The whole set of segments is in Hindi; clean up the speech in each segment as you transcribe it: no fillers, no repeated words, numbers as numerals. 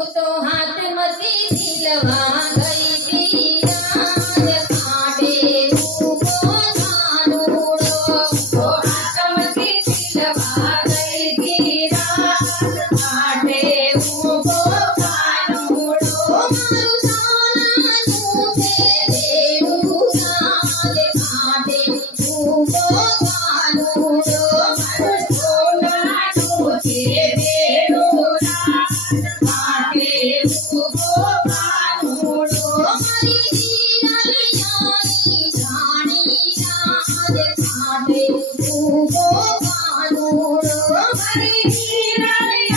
तो हाथ मती दिलवा गई थी राज काटे रूपो धानुड़ो। तो हाथ मती दिलवा गई थी राज काटे रूपो धानुड़ो। मारू सोना तुझे देऊ राज काटे रूपो धानुड़ो। मारू सोना तुझे देऊ राज काटे रूपो धानुड़ो। हरी दीनाली जानी राज काटे रूपो धानुड़ो। हरी दीनाली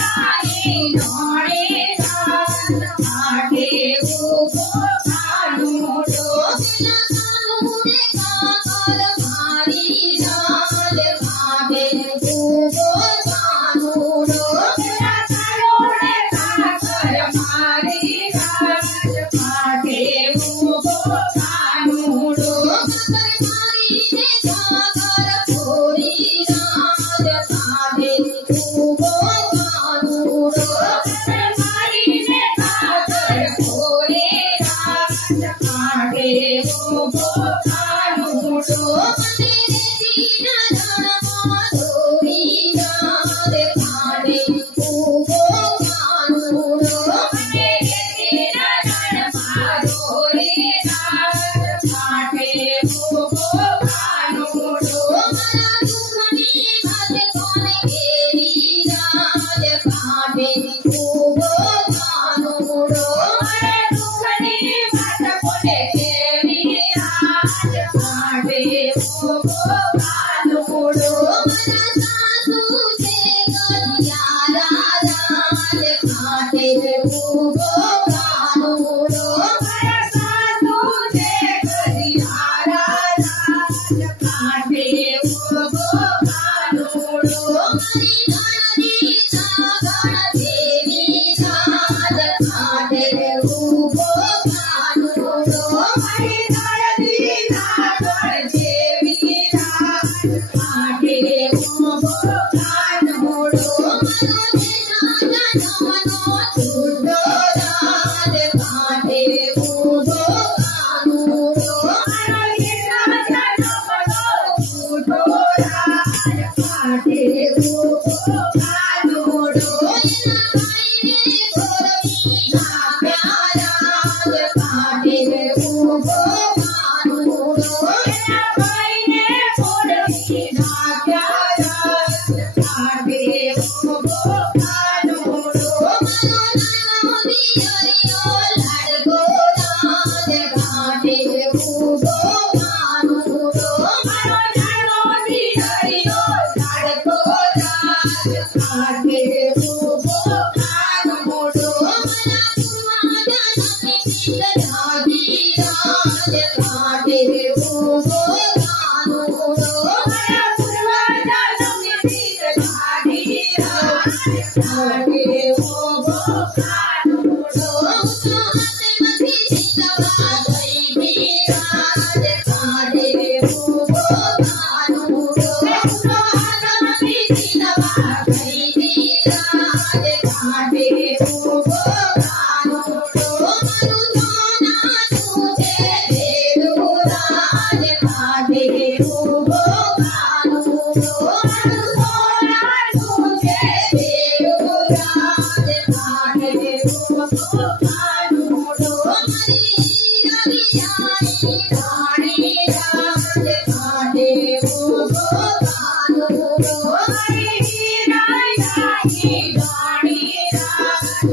जानी राज काटे रूपो धानुड़ो। बिना कानूने काकर मारी राज काटे रूपो धानुड़ो। बिना कानूने काकर मारी राज काटे रूपो धानुड़ो। काकर मारी ने काकर छोरी राज काटे रूपो धानुड़ो। काकर मारी ने काकर छोरी राज काटे रूपो धानुड़ो। तेरे दीना धर्मा धोरी राज काटे रूपो धानुड़ो। तेरे दीना धर्मा धोरी राज काटे रूपो धानुड़ो। मरा दुखनी मत कोन केरी राज काटे रूपो धानुड़ो। मरा दुखनी मत कोन केरी राज काटे रूपो धानुड़ो। मरा सासू से गरियारा राज काटे रूपो धानुड़ो। मरा सासू से गरियारा राज काटे रूपो धानुड़ो। मरी ननदी सागर देवी राज काटे रूपो धानुड़ो। मरी ननदी सागर देवी राज काटे रूपो धानुड़ो। मनो देना जनमनो छुटो राज काटे रूपो धानुड़ो। मनो देना जनमनो छुटो राज काटे रूपो धानुड़ो। इना खाइने गोरवी ना प्यारा राज काटे रूपो धानुड़ो। इना खाइने गोरवी ना प्यारा राज काटे रूपो धानुड़ो। मनो नानो दियरियो लड़को राज काटे रूपो धानुड़ो। मनो नानो दियरियो लड़को राज काटे रूपो धानुड़ो। मना कुमार जननी दादी राज काटे रूपो धानुड़ो। मना कुमार जननी दादी राज काटे रूपो धानुड़ो। तो हाथ मती दिलवा गई थी राज काटे रूपो धानुड़ो। तो हाथ मती दिलवा गई थी राज काटे रूपो धानुड़ो। मारू सोना तुझे देऊ राज काटे रूपो धानुड़ो। मारू सोना तुझे देऊ राज काटे रूपो धानुड़ो। हरी रवियानी रानी राज काटे रूपो धानुड़ो। हरी रवियानी रानी राज